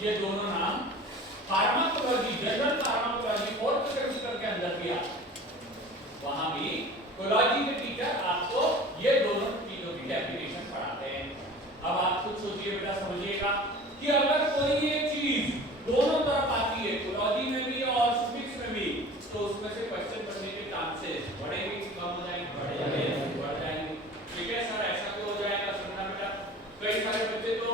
ये दोनों नाम pharmacology, general pharmacology 4th semester के अंदर भी आता है। वहां भी कोलॉजी के टीचर आपको ये दोनों चीजों की डेफिनेशन पढ़ाते हैं। अब आप कुछ सोचिए बेटा, समझिएगा कि अगर कोई एक चीज दोनों तरफ आती है, कोलॉजी में भी और फिजिक्स में भी, तो उसमें से क्वेश्चन बनने के चांसेस बढ़ेंगे कि कम हो जाएंगे? बढ़ जाएंगे। ठीक है सर, ऐसा क्यों हो जाएगा? सुनना बेटा, कई सारे बच्चे तो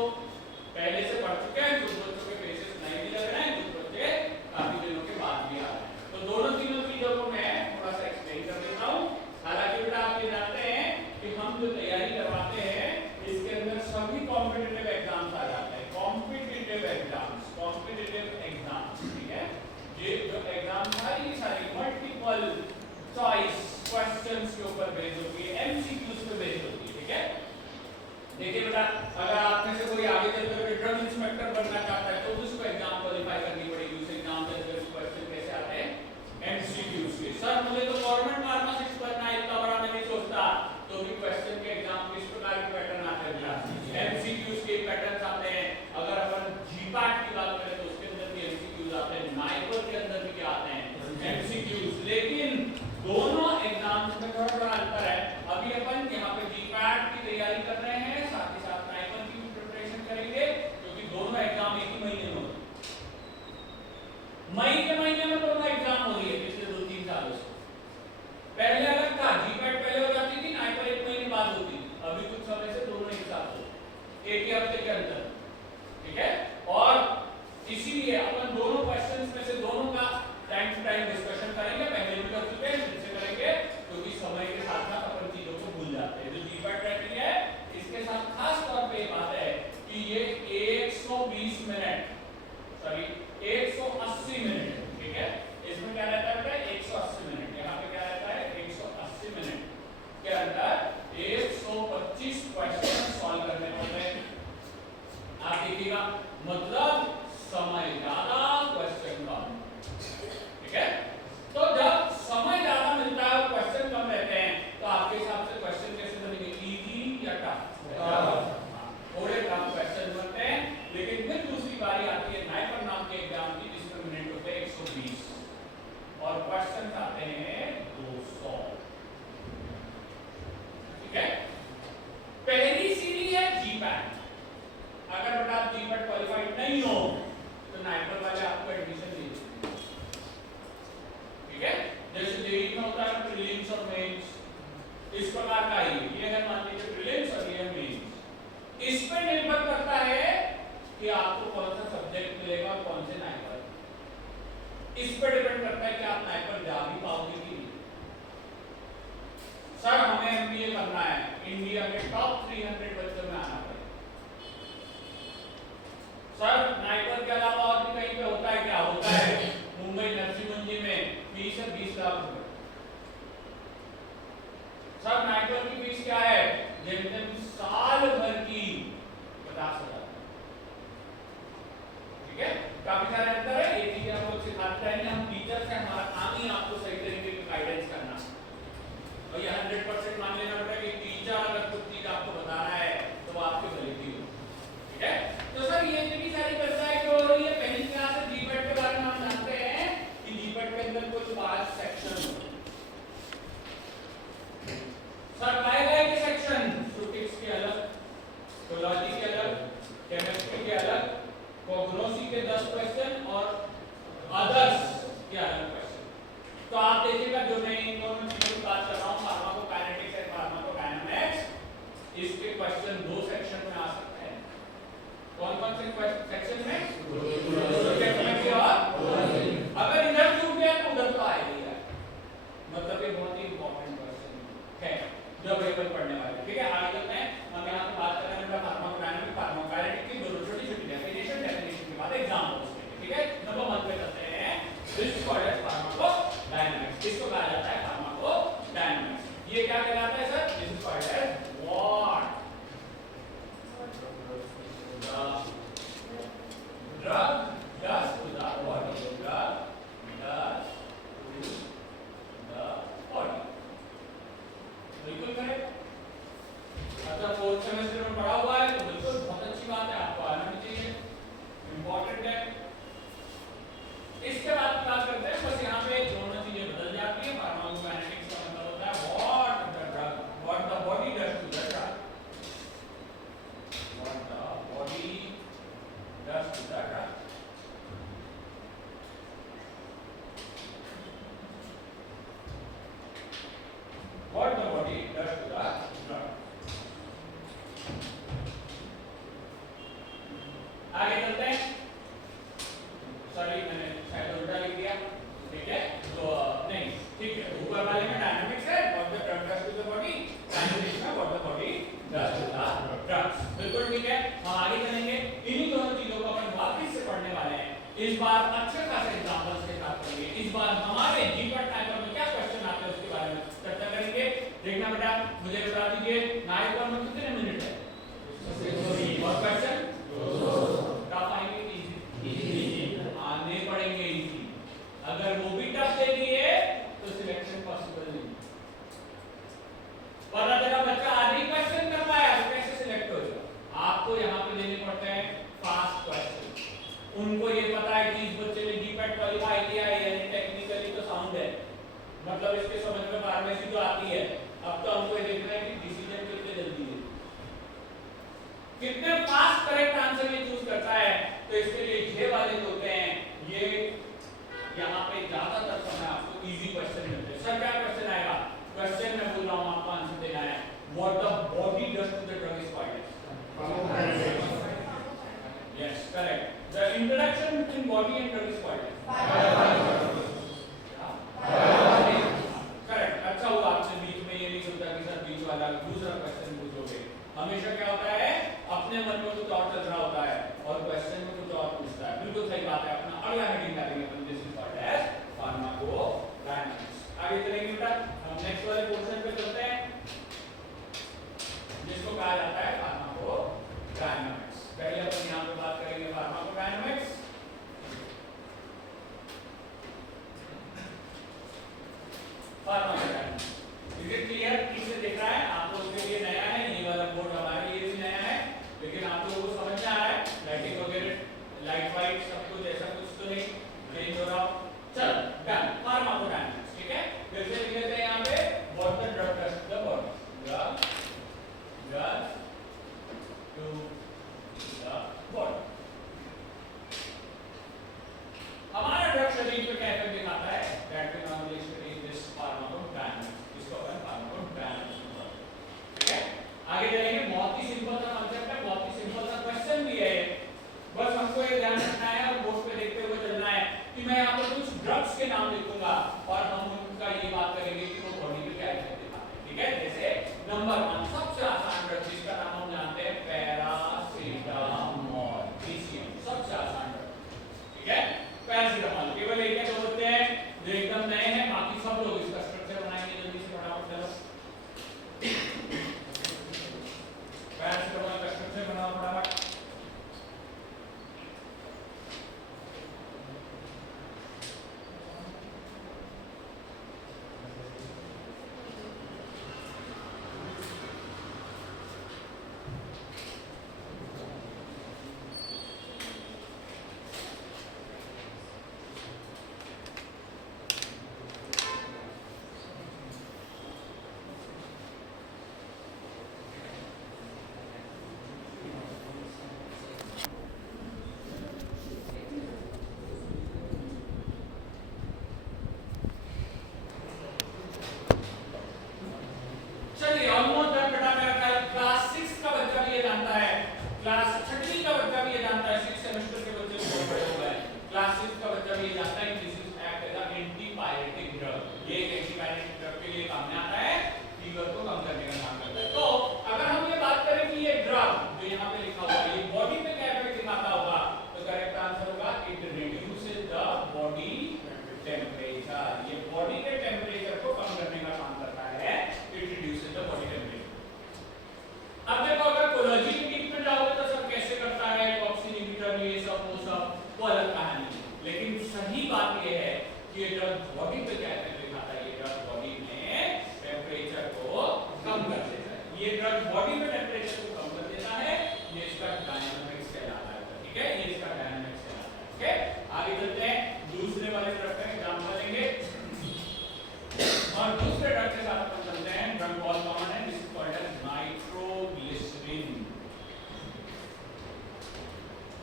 पहले से पढ़ चुके हैं, कुछ बच्चों के फेसेस नए भी लग रहे हैं, कुछ बच्चे काफी दिनों के बाद भी आ रहे हैं। तो दोनों तीनों चीजों को मैं थोड़ा सा एक्सप्लेन कर देता हूँ। हालांकि बेटा आप ये जानते हैं कि हम जो तैयारी करवाते हैं इसके अंदर सभी कॉम्पिटिटिव एग्जाम्स आ जाते हैं। कॉम्पिटिटिव एग्जाम्स, ठीक है, ये जो एग्जाम सारी मल्टीपल चॉइस क्वेश्चंस के ऊपर बेस्ड होती है, एमसीक्यूज पे बेस्ड होती है। ठीक है, देखिए बेटा, अगर आप में से कोई आगे चलकर ड्रग इंस्पेक्टर बनना चाहता है तो उसको एग्जाम क्वालिफाई करनी पड़ेगी। उस एग्जाम के अंदर क्वेश्चन कैसे आते हैं? एमसीक्यूज के। सर मुझे तो गवर्नमेंट फार्मासिस्ट बनना है, इतना बड़ा मैं नहीं सोचता, तो भी क्वेश्चन के एग्जाम किस प्रकार के पैटर्न आते हैं? एमसीक्यूज के पैटर्न्स आते हैं। अगर अपन जीपैट की बात करें तो उसके अंदर भी एमसीक्यूज आते हैं। नाइपर के अंदर भी क्या आते हैं? एमसीक्यूज। लेकिन दोनों एग्जाम्स में थोड़ा बड़ा अंतर है। अभी अपन यहाँ पे जीपैट की तैयारी कर रहे हैं, साथ ही साथ नाइपर की भी प्रिपरेशन करेंगे, क्योंकि दोनों एग्जाम एक ही महीने में होते हैं। मई के महीने में दोनों एग्जाम हो रही है पिछले 2-3 सालों से। पहले अलग था, जीपैट पहले हो जाती थी, नाइपर 1 महीने बाद होती थी। अभी कुछ समय से दोनों एक साथ होते हैं, एक ही हफ्ते के अंदर। ठीक है, और इसीलिए अपन दोनों क्वेश्चंस में से दोनों का टाइम टू टाइम डिस्कशन करेंगे। पहले भी कर चुके हैं, फिर से करेंगे, क्योंकि समय के साथ साथ अपन चीजों को भूल जाते हैं। जो जीपैट रहती है इसके साथ खास तौर पे बात है कि ये 120 मिनट, सॉरी 180 मिनट, ठीक है, इसमें क्या रहता है बेटा? 180 मिनट। यहाँ पे क्या रहता है? 180 मिनट के अंदर 125 क्वेश्चन सॉल्व करने होते हैं। आप देखिएगा, मतलब समय ज्यादा, क्वेश्चन कम। ठीक है, तो जब समय ज्यादा मिलता है और क्वेश्चन कम रहते हैं, तो आपके हिसाब से क्वेश्चन कैसे बनेंगे? इजी या टफ? थोड़े टफ क्वेश्चन बनते हैं। लेकिन फिर दूसरी बारी आती है नाइपर नाम के एग्जाम की, जिसमें मिनट होते हैं 120 और क्वेश्चन आते हैं 200। ठीक है, पहली सीढ़ी है जीपैट। अगर बेटा आप जीपैट क्वालिफाइड नहीं हो तो नाइपर वाले आपको एडमिशन नहीं देंगे। ठीक है, जैसे जेईई में होता है प्रीलिम्स और मेंस, इस प्रकार का ही ये है, मान लीजिए प्रीलिम्स और ये है मेंस। इस पे निर्भर करता है कि आपको कौन सा सब्जेक्ट मिलेगा और कौन से नाइपर। इस पे डिपेंड करता है कि आप नाइपर जा भी पाओगे कि नहीं। सर हमें एमबीए करना है, इंडिया के टॉप 300 बच्चों में आना पड़ेगा। सर नाइपर के अलावा और भी कहीं पे होता है? क्या होता है? मुंबई नरसिंहगंज में फीस है 20 लाख रुपए। सर नाइपर की फीस क्या है? जिनमें साल भर की 50,000। ठीक है, काफी सारे अंतर है। एक चीज आपको सिखाते हैं हम आगे चलते हैं। सॉरी मैंने शायद उल्टा लिख दिया, ठीक है तो नहीं ठीक है, ऊपर वाले में डायनामिक्स है what the drug does to the body, dynamics में what the body does to the drugs. बिल्कुल ठीक है, हम आगे चलेंगे, इन्हीं दोनों चीजों को अपन वापस से पढ़ने वाले हैं। इस बार अच्छे खासे एग्जांपल्स के साथ करेंगे। इस बार हमारे जीपीटी टाइमर में क्या क्वेश्चन आते हैं उसके बारे में चर्चा करेंगे। देखना बेटा, मुझे बता दीजिए नाइट पर में कितने मिनट है और क्वेश्चन टफ आएंगे इजी आने पड़ेंगे इजी। अगर वो भी टफ दे दिए तो सिलेक्शन पॉसिबल नहीं। पता चला बच्चा आधे ही क्वेश्चन कर पाया तो कैसे सिलेक्ट होगा? आपको यहाँ पे लेने पड़ते हैं फास्ट क्वेश्चन। उनको ये पता है कि इस बच्चे ने जीपैट क्वालीफाई किया है यानी टेक्निकली तो साउंड है, मतलब इसके समझ में फार्मेसी तो आती है। अब तो हमको ये देखना है कि डिसीजन कितने जल्दी है, कितने फास्ट करेक्ट आंसर ये चूज करता है। तो इसके लिए ये वाले जो होते हैं ये यहाँ पे ज्यादातर समय आपको इजी क्वेश्चन मिलते हैं। सर क्या क्वेश्चन आएगा? क्वेश्चन मैं बोल रहा हूँ आपको आंसर देना है what the body does to the drug is quite. Yes correct. The interaction between body and drug is quite correct। अच्छा हुआ आपसे बीच में ये नहीं सोचा कि सर बीच वाला दूसरा क्वेश्चन पूछोगे। हमेशा क्या होता है अपने मन में कुछ और चल रहा होता है और क्वेश्चन में कुछ और पूछता है। बिल्कुल सही बात है, अपना अगला हेडिंग डालेंगे अपन this is called as pharmacodynamics. आगे चलेंगे बेटा, हम नेक्स्ट वाले पोर्शन पे चलते हैं जिसको कहा जाता है फार्माकोडायनामिक्स। पहले अपन यहाँ पे बात करेंगे pharmacodynamics. Pharmacodynamics is it clear? किससे दिख रहा है आप लोगों के लिए नया है, ये वाला बोर्ड हमारे लिए भी नया है, लेकिन आप लोगों को समझ में आ रहा है लाइटिंग वगैरह लाइट वाइट सब कुछ ऐसा कुछ तो नहीं चेंज हो रहा। चल डन, फार्माकोडायनामिक्स ठीक है। फिर से लिख लेते हैं यहाँ पे what the drug does to the body, drug does to body. हमारा ड्रग शरीर पे क्या इफेक्ट दिखाता है? That we normally study this pharmacodynamics, इसको अपन फार्माकोडायनामिक्स बोलते हैं ठीक है। आगे चलेंगे, बहुत ही सिंपल सा कांसेप्ट है, बहुत ही सिंपल सा क्वेश्चन भी है, बस हमको ये ध्यान रखना है और बोर्ड पे देखते हुए चलना है कि मैं यहाँ पर कुछ ड्रग्स के नाम लिखूंगा और हम उनका ये बात करेंगे कि वो बॉडी पे क्या इफेक्ट दिखाते हैं ठीक है। जैसे नंबर 1 सबसे आसान ड्रग जिसका नाम हम जानते हैं पैरासीटामोल, सबसे आसान ड्रग ठीक है पैरासीटामोल। केवल एक या दो होते हैं जो एकदम नए हैं, बाकी सब लोग इसका स्ट्रक्चर बनाएंगे जल्दी से फटाफट चलो। पैरासीटामोल का स्ट्रक्चर बनाओ फटाफट।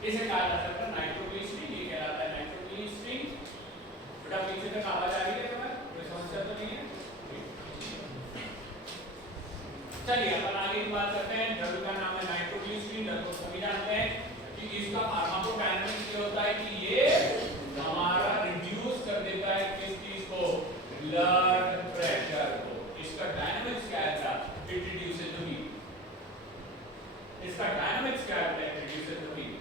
इसे कहा जाता है नाइट्रोग्लिसरीन, ये कहलाता है नाइट्रोग्लिसरीन। बेटा पीछे तक आवाज आ रही है तुम्हें? कोई समस्या तो नहीं है? चलिए अपन आगे की बात करते हैं। ड्रग का नाम है नाइट्रोग्लिसरीन। ड्रग को सभी जानते हैं कि इसका फार्माकोडायनामिक्स क्या होता है कि ये हमारा रिड्यूस कर देता है किस चीज को, ब्लड प्रेशर को। इसका डायनामिक्स क्या है, इट रिड्यूसेस द हीट। इसका डायनामिक्स क्या है, इट रिड्यूसेस द हीट।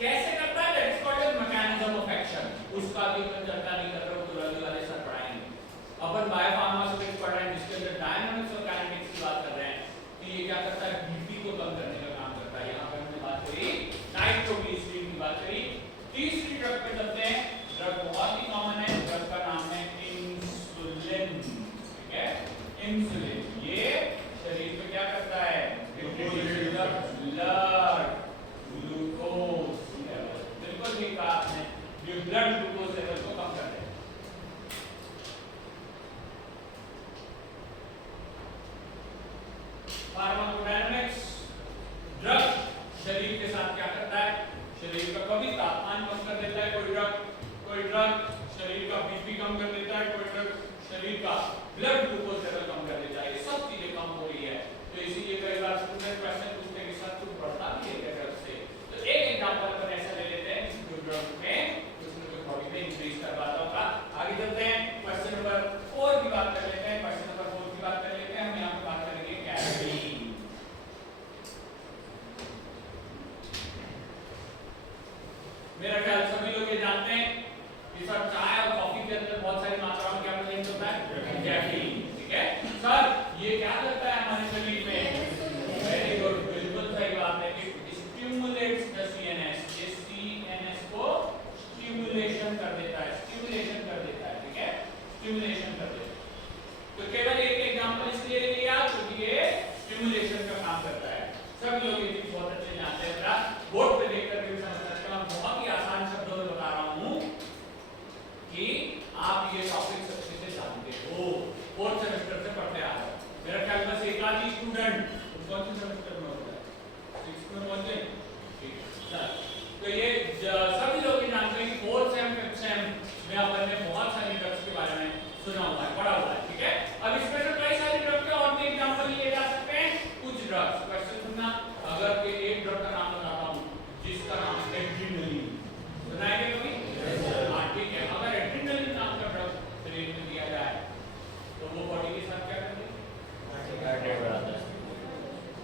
कैसे करता है, that is called mechanism of action. उसका भी मैं चर्चा नहीं कर रहा हूं, तो वाले सर पढ़ाएंगे। अपन बायोफार्मास्यूटिक्स पढ़ रहे हैं जिसके अंदर डायनामिक्स और काइनेटिक्स की बात कर रहे हैं कि ये क्या करता है, बीपी को कम करने का काम करता है। यहां पर हमने बात करी नाइट्रोग्लिसरीन की बात करी। तीसरी ड्रग पे चलते हैं। ड्रग बहुत ही कॉमन है, ड्रग का नाम है इंसुलिन। ठीक है, इंसुलिन ये शरीर पे क्या करता है, ब्लड ग्लूकोज लेवल, बिल्कुल ठीक कहा आपने, ये ब्लड ग्लूकोज लेवल को कम कर देता है। फार्माकोडायनामिक्स, ड्रग शरीर के साथ क्या करता है, शरीर का कभी तापमान कम कर देता है कोई ड्रग शरीर का बीपी कम कर देता है, कोई ड्रग शरीर का ब्लड ग्लूकोज लेवल कम कर देता है। ये सब चीजें कम हो रही है, तो इसीलिए कई बार स्टूडेंट क्वेश्चन पूछते हैं कि सर कुछ बढ़ता भी है ड्रग से। तो एक एग्जांपल पर ऐसा ले लेते हैं जिस ड्रग में कुछ बॉडी में इंक्रीज करवाता होगा। आगे चलते हैं, क्वेश्चन नंबर 4 की बात कर लेते हैं। क्वेश्चन नंबर 4 की बात कर लेते हैं। हम यहां पे बात करेंगे कैफीन। मेरा ख्याल सभी लोग ये जानते हैं कि सर चाय और कॉफी के अंदर बहुत सारी मात्रा में क्या प्रेजेंट होता है, कैफीन। ठीक है सर, ये क्या करता है हमारे शरीर में, वेरी गुड, बिल्कुल सही बात है कि स्टिमुलेट्स द सीएनएस। ये सीएनएस को स्टिमुलेशन कर देता है, स्टिमुलेशन कर देता है। ठीक है, स्टिमुलेशन कर देता है। तो केवल एक एग्जांपल इसलिए लिया क्योंकि ये स्टिमुलेशन का काम करता है। सब लोग ये चीज बहुत अच्छे जानते हैं। जरा बोर्ड पे देख करके भी समझना चाहिए। मैं बहुत ही आसान शब्दों में बता रहा हूं कि आप ये टॉपिक अच्छे से जानते हो, 4th सेमेस्टर से पढ़ते आ रहे हो। मेरा ख्याल में से एक आध ही स्टूडेंट कौन से सेमेस्टर में होता है, 6th में पहुंचे। ठीक है, तो ये सभी लोग ये जानते हैं कि 4th सेम 5th सेम में अपन ने बहुत सारी ड्रग्स के बारे में सुना हुआ है, पढ़ा हुआ है। ठीक है, अब इसमें से कई सारी ड्रग के और भी एग्जांपल लिए जा सकते हैं। कुछ ड्रग्स, क्वेश्चन सुनना, अगर के एक ड्रग का नाम बताता हूं जिसका नाम है एड्रेनलिन, सुनाएंगे कभी? हां ठीक है, अगर एड्रेनलिन नाम का ड्रग शरीर में दिया जाए तो वो बॉडी के साथ क्या करती है, हार्ट रेट बढ़ाता है।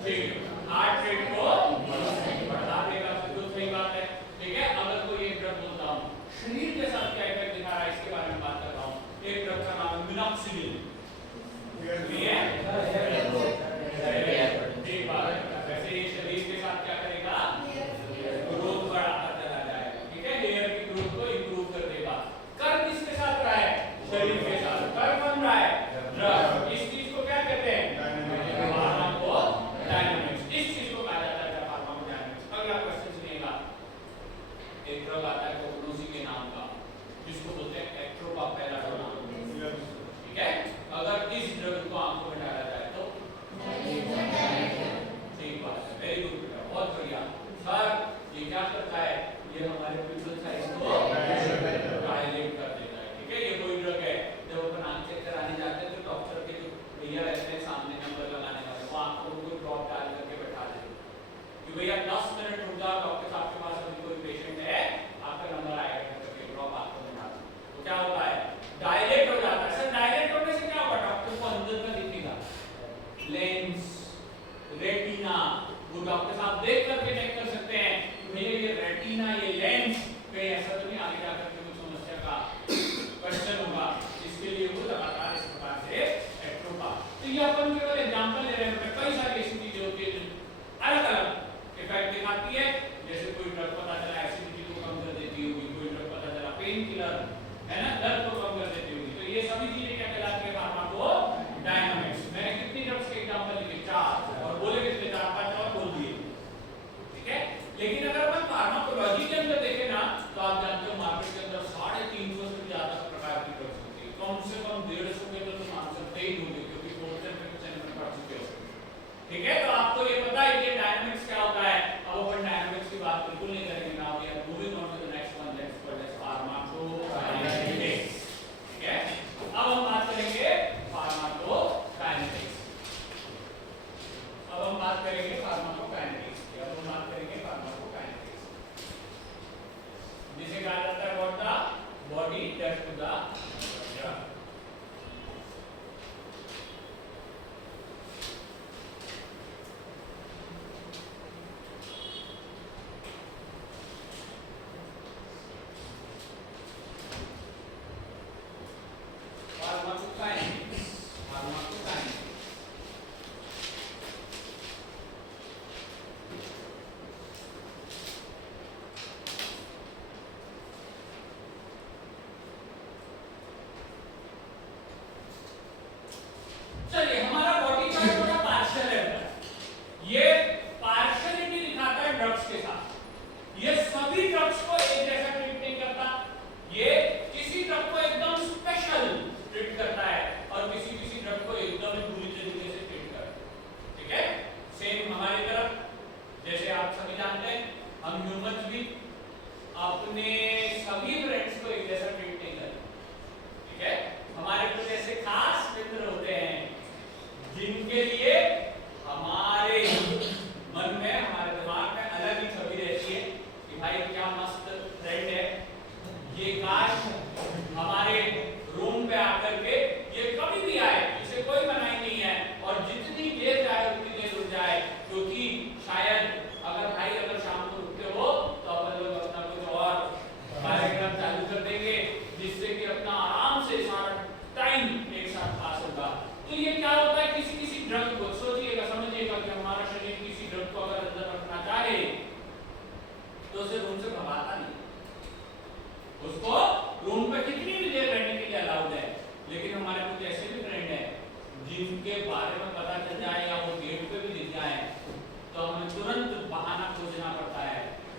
ठीक है, हार्ट रेट को बढ़ा देगा, बिल्कुल सही बात है। ठीक है, अगर कोई एक ड्रग बोलता हूं शरीर के साथ क्या इफेक्ट दिखा रहा है इसके बारे में बात कर रहा हूं। एक ड्रग का नाम है मिनॉक्सिडिल। ठीक बात है, वैसे ये शरीर के साथ क्या करेगा, ग्रोथ बढ़ाता चला जाएगा। ठीक है, हेयर की ग्रोथ को इंप्रूव कर देगा। कर किसके साथ रहा है, शरीर के साथ। कर बन रहा है ड्रग। इस चीज को क्या कहते हैं, फार्माकोडायनामिक्स। इस चीज को कहा जाता है फार्माकोडायनामिक्स। अगला क्वेश्चन सुनिएगा। एक ड्रग आता है कोग्नोसी के नाम का, जिसको बोलते हैं एक्ट्रोपापेराडोन। ठीक है, अगर इस ड्रग को आंखों में डाला जाए तो ठीक बात है, वेरी गुड बेटा, बहुत बढ़िया। सर ये क्या करता है, ये हमारे पिupil साइज को डायलेट कर देता है। ठीक है, ये कोई ड्रग है, जब अपन आंख चेक कराने जाते हैं तो डॉक्टर के जो भैया रहते हैं सामने नंबर लगाने वाले, वो आंखों को ड्रॉप डाल करके बैठा देते हैं कि भैया 10 मिनट रुक जाओ, डॉक्टर साहब के पास अभी कोई पेशेंट है, आपका नंबर आएगा करके ड्रॉप आंखों में डाल। तो क्या होता है, डायलेट हो जाता है। सर डायलेट होने से क्या होगा, डॉक्टर को अंदर का दिखेगा, लेंस, रेटिना, वो डॉक्टर साहब देख करके चेक कर सकते हैं कि भैया ये रेटिना, ये लेंस कहीं ऐसा तो नहीं आगे जाकर के कुछ समस्या का क्वेश्चन होगा। इसके लिए वो लगातार इस प्रकार से एक्ट्रोपा। तो ये अपन केवल एग्जांपल ले रहे हैं, कई सारी ऐसी चीजें होती है अलग अलग इफेक्ट दिखा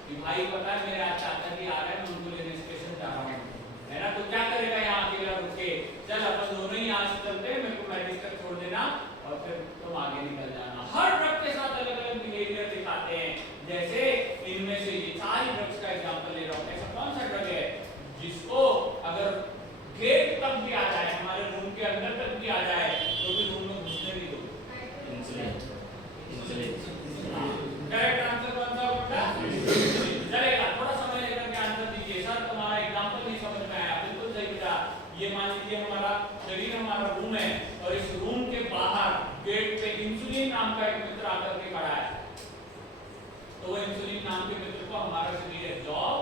कि भाई पता है मेरे आज चाचा जी आ रहे हैं, मैं उनको लेने स्टेशन जा रहा हूँ, है ना, तो क्या करेगा यहाँ अकेला रुक के, चल अपन दोनों ही यहाँ से चलते हैं, मेरे को मैजिक तक छोड़ देना और फिर तुम आगे निकल जाना। हर ड्रग के साथ अलग अलग बिहेवियर दिखाते हैं। जैसे इनमें से ये सारी ड्रग्स का एग्जांपल ले रहा हूँ, ऐसा कौन सा ड्रग है जिसको अगर गेट तक भी आ जाए, हमारे रूम के अंदर तक भी आ जाए, तो भी रूम में घुसने नहीं दो? करेक्ट आंसर कौन सा होगा? चलेगा, थोड़ा समय लेकर के आंसर दीजिए। सर तुम्हारा एग्जांपल नहीं समझ में आया। बिल्कुल सही बेटा। ये मान लीजिए हमारा शरीर, हमारा रूम है, और इस रूम के बाहर गेट पे इंसुलिन नाम का एक मित्र आकर के खड़ा है, तो वो इंसुलिन नाम के मित्र को हमारा शरीर एब्जॉर्ब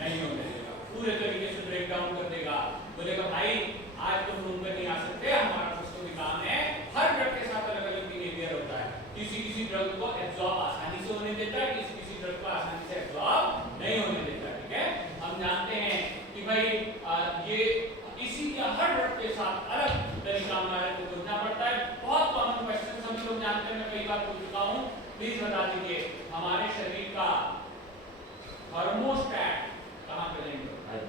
नहीं होने देगा, पूरे तरीके से ब्रेक डाउन कर देगा। बोलेगा भाई आज तुम रूम पे नहीं आ सकते, हमारा कुछ तो भी काम है। हर ड्रग के साथ अलग अलग बिहेवियर होता है। किसी ड्रग को एब्जॉर्ब आसानी से होने देता है, किसी ड्रग को आसानी से एब्जॉर्ब नहीं होने देता। ठीक है, हम जानते हैं कि भाई ये इसी का हर ड्रग के साथ अलग तरीका हमारे को खोजना पड़ता है। बहुत कॉमन क्वेश्चन सभी लोग जानते हैं, मैं कई बार पूछ चुका हूँ, प्लीज बता दीजिए हमारे शरीर का थर्मोस्टेट कहाँ प्रेजेंट होता है?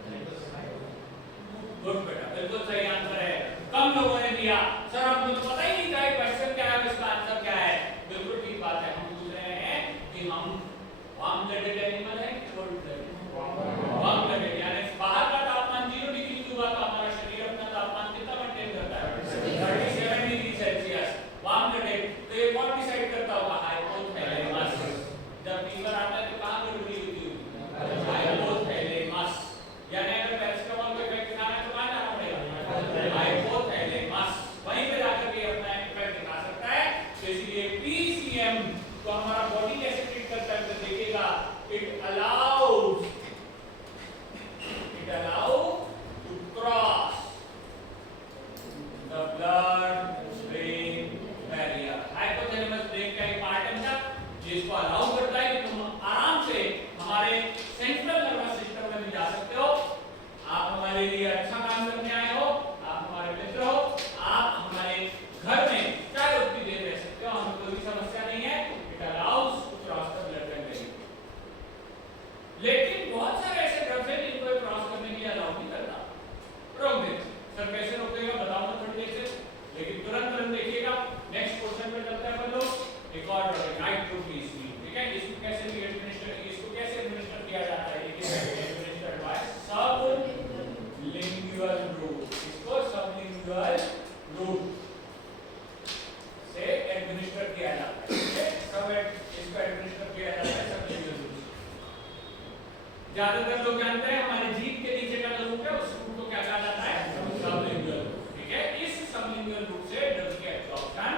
गुड बेटा, बिल्कुल सही आंसर है। कम लोगों ने दिया सर, हमको तो पता ही नहीं था क्वेश्चन क्या है, इसका आंसर क्या है। बिल्कुल ठीक बात है, हम पूछ रहे हैं कि हम वार्म ब्लडेड एनिमल है कि कोल्ड ब्लडेड? वार्म ब्लडेड, यानी बाहर का तापमान 0 डिग्री की हुआ तो हमारा शरीर अपना तापमान कितना मेंटेन करता है? 37 डिग्री सेल्सियस। वार्म ब्लडेड, तो ये कौन डिसाइड करता होगा? हाइपोथैलेमस। जब फीवर आता है तो कहाँ गड़बड़ी होती है? हाइपोथैलेमस। यानी अगर पैरासिटामोल को इफेक्ट दिखाना है तो कहाँ जाना पड़ेगा? हाइपोथैलेमस। वहीं पे जाकर के अपना इफेक्ट दिखा सकता है। तो इसलिए पीसीएम को हमारा बॉडी कैसे ट्रीट करता है तो देखिएगा, it allows to cross the blood brain barrier. Hypothalamus brain का एक पार्ट है जिसको अलाउ करता है कि तुम आराम से हमारे सेंट्रल नर्वस सिस्टम में भी जा सकते हो। आप हमारे लिए अच्छा काम करने आए हो, आप हमारे मित्र हो, आप हमारे घर में चाहे उतनी देर रह सकते हो, हमें कोई समस्या नहीं है। It allows to cross the blood brain barrier. लेकिन बहुत सारे ऐसे ड्रग्स हैं जिनको क्रॉस करने के लिए अलाउ नहीं करता, रोक देते। सर कैसे रोकेगा बताऊंगा थोड़ी देर से, लेकिन तुरंत देखिएगा। नेक्स्ट क्वेश्चन पे चलते हैं अपन लोग। एक और ड्रग है नाइट्रोग्लिसरीन। ठीक है, इसको कैसे एडमिनिस्टर किया जाता है? Administered by sublingual route. इसको सबलिंगुअल रूट से एडमिनिस्टर किया जाता है। ठीक है, सब इसको एडमिनिस्टर किया जाता है सबलिंगुअल रूट। ज्यादातर लोग जानते हैं हमारे जीभ के नीचे का जो रूट है उस रूट को क्या कहा जाता है? Sublingual route. ठीक है, इस सबलिंगुअल रूट से ड्रग की एब्जॉर्प्शन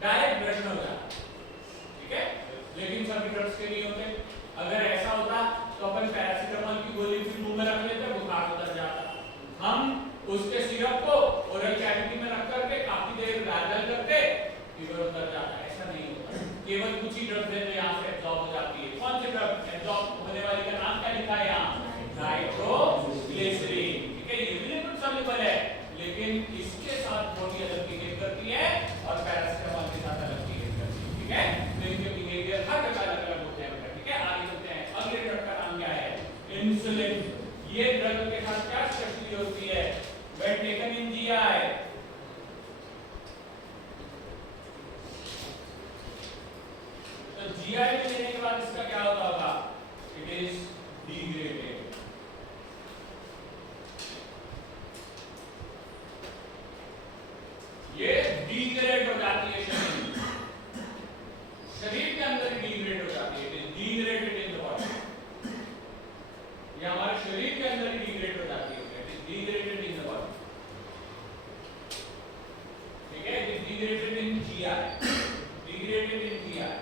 डायरेक्ट ब्लड में हो जाता है। ठीक है, लेकिन सभी ड्रग्स के नहीं होते। अगर ऐसा होता तो अपन पैरासिटामोल की गोली भी मुंह में रख लेते, बुखार उतर जाता। हम उसके सिरप को ओरल कैविटी में रख करके काफी देर गार्गल करते, फीवर उतर जाता। ऐसा नहीं होता, केवल कुछ ही ड्रग्स है जो यहाँ से एब्जॉर्ब हो जाती है। कौन सी ड्रग एब्जॉर्ब होने वाली का नाम क्या लिखा है यहाँ? नाइट्रोग्लिसरीन। ठीक है, ये भी लिपिड सॉल्युबल है, लेकिन इसके साथ बॉडी अलग बिहेव करती है और पैरासिटामोल के साथ अलग बिहेव करती है। ठीक है, तो इनके बिहेवियर हर जगह अलग अलग होते हैं। ठीक है, आगे चलते हैं। अगले ड्रग का नाम क्या है? इंसुलिन। ये ड्रग के साथ क्या स्ट्रक्चर होती है? व्हेन टेकन इन जीआई, तो जीआई में लेने के बाद इसका क्या होता होगा? It is degraded. ये डिग्रेड हो जाती है शरीर के अंदर ही डिग्रेड हो जाती है। It is degraded in the body. ये हमारे शरीर के अंदर ही डिग्रेड हो जाती है। It is degraded in the body. ठीक है, it is degraded in GI. Degraded in GI.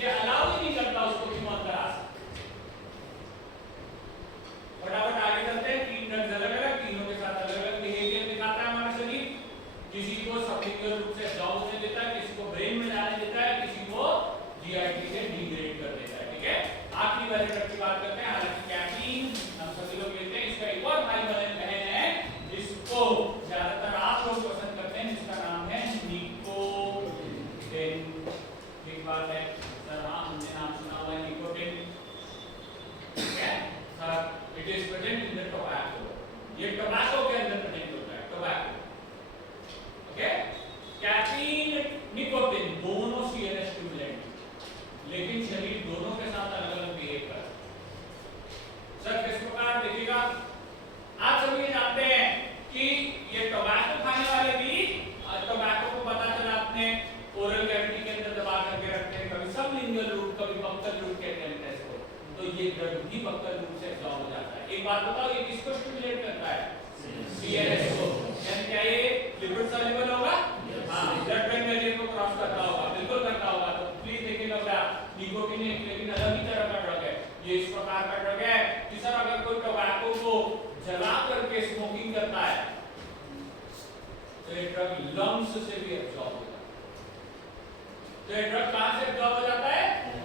ये अलाउ ही नहीं करता उसको कि वो अंदर आ सके। फटाफट आगे चलते हैं। तीन ड्रग्स अलग अलग, तीनों के साथ अलग अलग बिहेवियर दिखाता है हमारा शरीर। किसी को सबलिंगुअल रूट से एब्जॉर्ब होने देता है, किसी को ब्रेन में जाने देता है, किसी को जीआईटी से डिग्रेड कर देता है। ठीक है, आखिरी वाले ड्रग की बात करते हैं। हालांकि कैफीन हम सभी लोग लेते हैं, इसका एक और भाई बहन है जिसको ज्यादातर आप लोग पसंद करते हैं, जिसका नाम है निकोटिन। एक बार ये ड्रग भी बक्कल रूट से एब्जॉर्ब हो जाता है। एक बात बताओ, ये किसको स्टिमुलेट करता है? CNS को। यानी क्या ये लिपिड सॉल्युबल होगा? हां, ब्लड ब्रेन बैरियर को क्रॉस करता होगा, बिल्कुल करता होगा। तो प्लीज देखिएगा बेटा, निकोटीन एक लेकिन अलग ही तरह का ड्रग है, ये इस प्रकार का ड्रग है कि सर अगर कोई टोबैको को जला करके स्मोकिंग करता है तो ये ड्रग लंग्स से भी एब्जॉर्ब हो जाता है। तो ये ड्रग कहां से एब्जॉर्ब हो जाता है?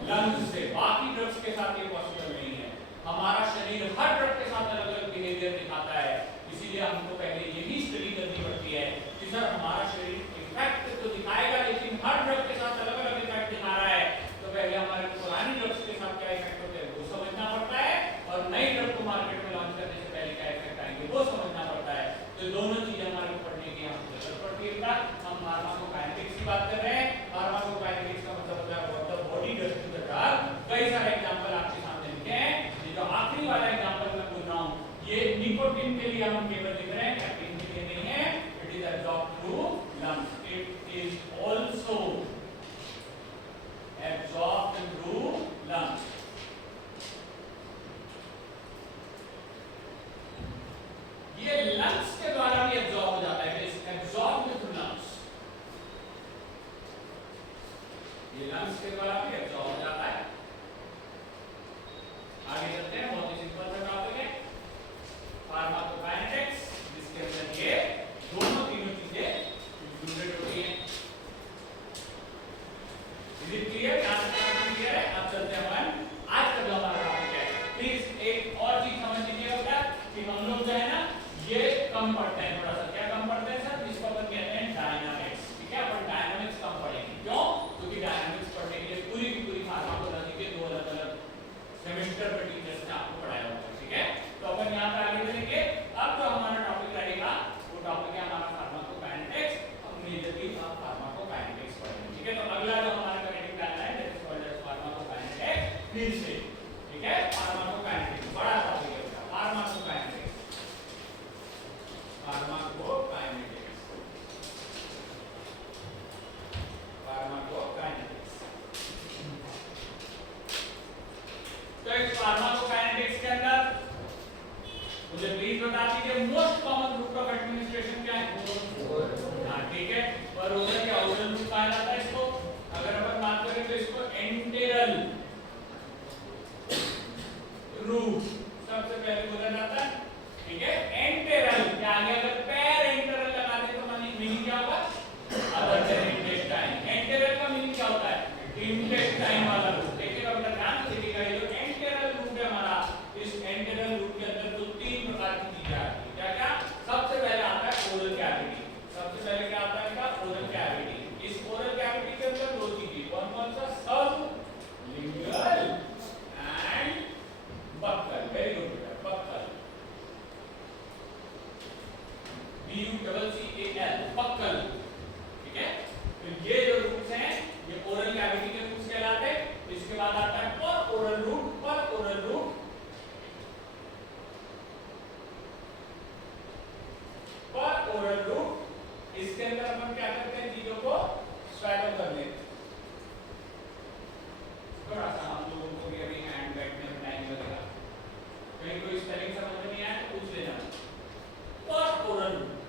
लंग्स से। बाकी ड्रग्स के साथ ये पॉसिबल नहीं है। हमारा शरीर हर ड्रग के साथ अलग अलग बिहेवियर दिखाता है, इसीलिए हमको पहले यही स्टडी करनी पड़ती है कि सर हमारा शरीर इफेक्ट तो दिखाएगा लेकिन हर ड्रग के साथ अलग अलग इफेक्ट दिखा रहा है। तो पहले हमारे पुरानी ड्रग्स के साथ क्या इफेक्ट होते हैं वो समझना पड़ता है, और नई ड्रग को मार्केट में लॉन्च करने से पहले क्या इफेक्ट आएंगे वो समझना पड़ता है। तो दोनों चीजें हमारे को पढ़ने की यहाँ जरूरत पड़ती है। हम फार्माकोकाइनेटिक्स की बात कर रहे हैं। फार्माकोकाइनेटिक्स का मतलब होता है what the body does to the drug. कई सारे एग्जांपल आपके सामने लिखे हैं। ये जो आखिरी वाला एग्जांपल मैं बोल रहा हूं, ये निकोटीन के लिए हम केवल लिख रहे हैं, कैफीन के लिए नहीं है। It is absorbed through lungs, it is also absorbed through lungs. ये लंग्स के द्वारा भी एब्जॉर्ब हो जाता है, इट एब्जॉर्ब्ड थ्रू लंग्स। ये लंग्स के द्वारा भी एब्जॉर्ब हो जाता है। आगे चलते हैं, बहुत ही सिंपल सा टॉपिक है फार्माकोकाइनेटिक्स, जिसके अंदर ये दोनों तीनों चीजें इंक्लूडेड होती हैं। Is it clear? यहां तक क्लियर है? अब चलते हैं अपन आज का जो हमारा टॉपिक है। प्लीज एक और चीज समझ लीजिएगा बेटा कि हम लोग जो है ना ये कम पढ़ते हैं, थोड़ा सा क्या कम पढ़ते हैं सर, जिसको अपन कहते हैं डायनामिक्स। ठीक है, अपन डायनामिक्स कम पढ़ेंगे। क्यों? क्योंकि डायनामिक्स पढ़ने के लिए पूरी की पूरी फार्माकोलॉजी के दो अलग अलग सेमेस्टर में टीचर्स ने आपको पढ़ाया होगा। ठीक है, तो अपन यहाँ पे आगे बढ़ेंगे। अब जो हमारा टॉपिक रहेगा वो टॉपिक है हमारा फार्माकोकाइनेटिक्स। अब मेजरली हम फार्माकोकाइनेटिक्स पढ़ेंगे। ठीक है, तो अगला जो हमारा करेक्टिव प्लान है that is called as pharmacokinetics. फिर से ठीक है, फार्माकोकाइनेटिक्स बड़ा टॉपिक है बेटा। Pharmacokinetics, pharmacokinetics, pharmacokinetics. तो इस फार्माकोकाइनेटिक्स के अंदर मुझे प्लीज बता दीजिए most common route of administration क्या है? हाँ ठीक है, पर ओरल क्या ओरल रूट कहा जाता है इसको। अगर अपन बात करें तो इसको एंटेरल रूट सबसे पहले बोला जाता है। ठीक है, एंटेरल के आगे अगर पैर एंटेरल लगा दे तो मीनिंग क्या होगा? Other than intestine. एंटेरल का मीनिंग क्या होता है? इंटेस्टाइन वाला रूट। देखिएगा बेटा, ध्यान से देखिएगा, ये जो एंटेरल रूट है हमारा, इस एंटेरल रूट के अंदर तो तीन प्रकार की चीजें आती हैं। क्या क्या? सबसे पहले आता है ओरल कैविटी। सबसे पहले क्या आता है बेटा? Oral cavity. इस ओरल कैविटी के अंदर दो चीजें, कौन कौन सा? Sublingual and buckle. Very good बेटा, बक्कल, BUCCAL, बक्कल। ठीक है, तो ये जो रूट्स हैं ये ओरल कैविटी के रूट्स कहलाते हैं। इसके बाद आता है पर ओरल रूट। पर ओरल रूट, पर ओरल रूट, इसके अंदर अपन क्या करते हैं? चीजों को स्वैलो कर लेते हैं। थोड़ा सा हम लोगों को भी अभी हैंड बैठने में टाइम लगेगा, कहीं कोई स्पेलिंग समझ में नहीं आया तो पूछ लेना। पर ओरल रूट,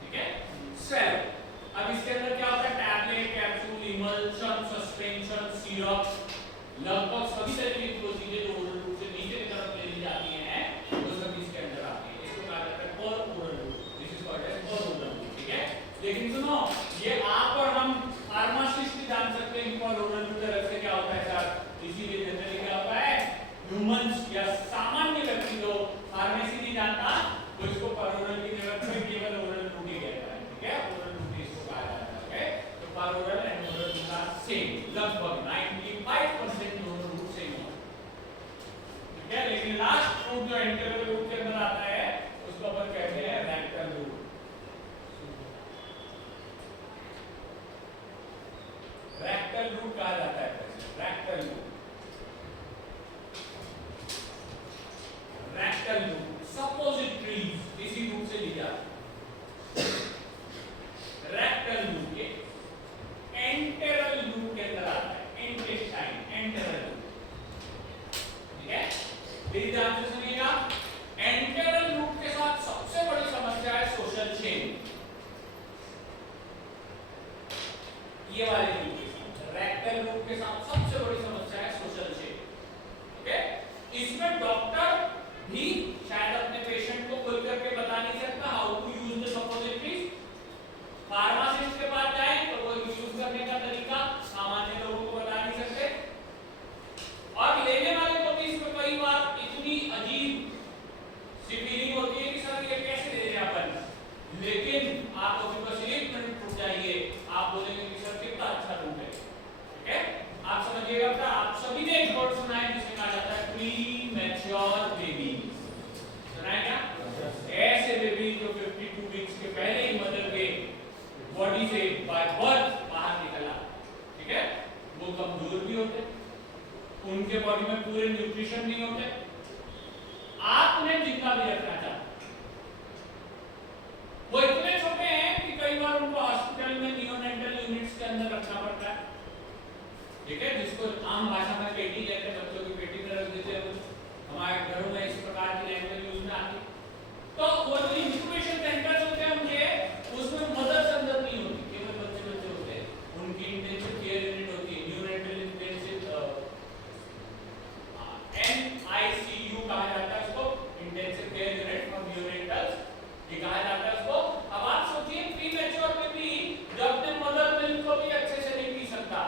ठीक है, स्वैलो। अब इसके अंदर क्या होता है? Tablet, capsule, emulsion, suspension, syrup, लगभग सभी तरीके की चीजें जो ओरल रूट से नीचे की तरफ ले ली जाती हैं वो सभी इसके अंदर आती है। इसको कहा जाता है per oral route. This is called as per oral route. ठीक है, लेकिन सुनो, ये आप और हम फार्मासिस्ट जान सकते हैं कि पर ओरल रूट अलग से क्या होता है सर। इसीलिए जनरली क्या होता है, ह्यूमंस या सामान्य व्यक्ति जो फार्मेसी नहीं जानता तो इसको पर ओरल की जगह पे केवल ओरल रूट ही कहता है। ठीक है, ओरल रूट इसको कहा जाता है। ओके, तो per oral and oral route are same, लगभग 95% दोनों रूट सेम होते हैं। ठीक है, लेकिन लास्ट रूट जो एंटेरल रूट के अंदर आता है उसको अपन कहते हैं रेक्टल रूट। रेक्टल रूट कहा जाता है, rectal route. Rectal route suppositories इसी रूट से ली जाती है। रेक्टल रूट के एंटेरल रूट के अंदर आता है, इंटेस्टाइन, एंटेरल रूट। ये वाले रूट के साथ, रेक्टल रूट के साथ सबसे बड़ी समस्या है सोशल शेप। ठीक है, इसमें डॉक्टर भी शायद अपने पेशेंट को खुल करके बता नहीं सकता how to use the suppositories. Pharmacist के पास जाए तो वो यूज करने का तरीका सामान्य लोगों को बता नहीं सकते, और लेने वाले को भी इसमें कई बार इतनी अजीब सी फीलिंग होती है कि सर ये कैसे दे रहे अपन, लेकिन आप उसको बस 1 मिनट रुक जाइए, आप बोलेंगे कि सर कितना अच्छा रूट है। ठीक है, आप समझिएगा बेटा, आप सभी ने एक वर्ड सुना है जिसे कहा जाता है प्री मैच्योर बेबी। सुना है क्या? ऐसे बेबी जो 52 वीक्स के पहले ही मदर के बॉडी से बाय बर्थ बाहर निकला। ठीक है, वो कमजोर भी होते, उनके बॉडी में पूरे न्यूट्रिशन नहीं होते, आप उन्हें जितना भी रखना चाहते, वो इतने छोटे हैं कि कई बार उनको हॉस्पिटल में नियोनेटल यूनिट्स के अंदर रखना पड़ता है। ठीक है, जिसको आम भाषा में पेटी कहते हैं, बच्चों की पेटी में रख देते हैं, हमारे घरों में इस प्रकार की लैंग्वेज यूज में आती। तो वो जो इंक्यूबेशन सेंटर्स होते हैं उनके, उसमें मदर्स अंदर नहीं होती, केवल बच्चे होते हैं, उनकी इंटेंसिव केयर यूनिट होती है, न्यूनेटल इंटेंसिव NICU कहा जाता है उसको, इंटेंसिव केयर यूनिट फॉर न्यूनेटल्स ये कहा जाता है उसको। अब आप सोचिए प्री मैच्योर बेबी जो अपने मदर मिल्क को भी अच्छे से नहीं पी सकता,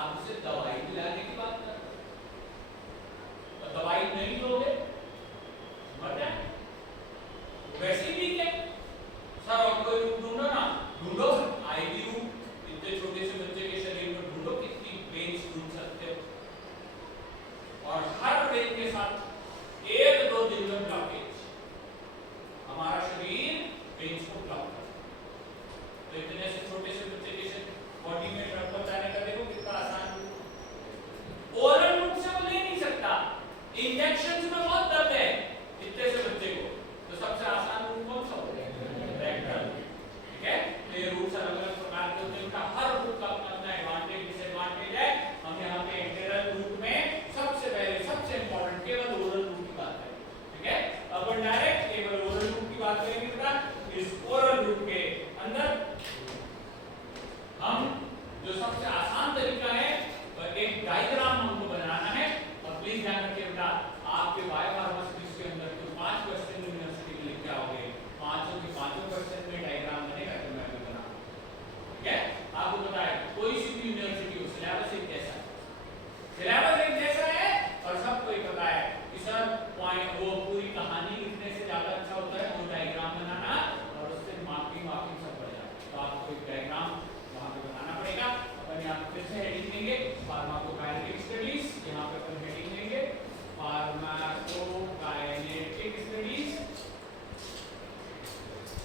आप उसे दवाई दिलाने की बात कर रहे हो, तो दवाई नहीं लोगे मर जाए, वैसे ही ठीक है। सर और कोई रूट ढूंढो ना, ढूंढो IV रूट, इतने छोटे से बच्चे के शरीर में ढूंढो कितनी वेन्स ढूंढ सकते हो, और हर वेन के साथ 1-2 दिन में ब्लॉकेज, हमारा शरीर वेन्स को ब्लॉक करता है। तो इतने से छोटे से बच्चे के बॉडी में ड्रग पहुंचाने का देखो कितना आसान रूट, ओरल रूट से वो ले नहीं सकता, इंजेक्शन में बहुत दर्द है इतने से बच्चे को, तो सबसे आसान रूट कौन सा होगा? रेक्टल। ठीक है, तो ये रूट्स अलग-अलग प्रकार के होते हैं, उनका हर रूट का अपना एडवांटेज डिसएडवांटेज है। हम यहाँ पे इंटेरल रूट में सबसे पहले सबसे इंपॉर्टेंट केवल ओरल रूट की बात करें। ठीक है, अपन डायरेक्ट केवल ओरल रूट की बात करेंगे बेटा। इस ओरल रूट के अंदर हम जो सबसे आसान तरीका है एक डायग्राम हमको बनाना है, और प्लीज ध्यान रखिए बेटा, आपके बायोफार्मास्यूटिक्स के अंदर जो 5 क्वेश्चन यूनिवर्सिटी के लिख के आओगे, पांचों के पांचों क्वेश्चन में डायग्राम बनेगा, तो मैं भी बना। ठीक है, आपको पता है कोई सी भी यूनिवर्सिटी हो सिलेबस एक जैसा है, सिलेबस एक जैसा है, और सबको ही पता है कि सर पॉइंट वो पूरी कहानी लिखने से ज्यादा अच्छा होता है वो डायग्राम बनाना, और उससे मार्किंग सब बढ़ जाता है। तो आपको एक डायग्राम वहां पे बनाना पड़ेगा। अपन यहाँ पे फिर से हेडिंग देंगे फार्माकोकाइनेटिक स्टडीज, यहाँ पे अपन हेडिंग देंगे फार्माकोकाइनेटिक स्टडीज।